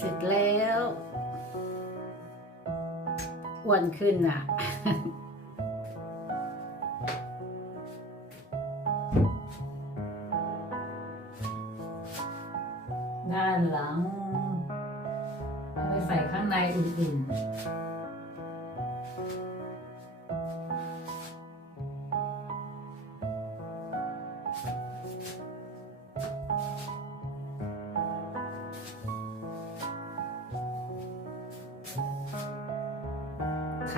เสร็จแล้วอ้วนขึ้นอะด้านหลังไปใส่ข้างในอุ่นๆ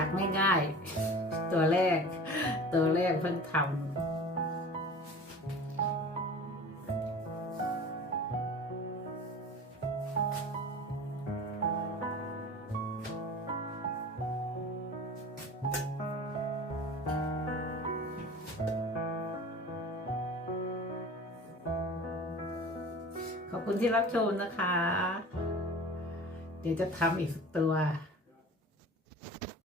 ถักง่ายๆ ตัวแรก ตัวแรกเพิ่งทำขอบคุณที่รับชมนะคะ เดี๋ยวจะทำอีกสักตัว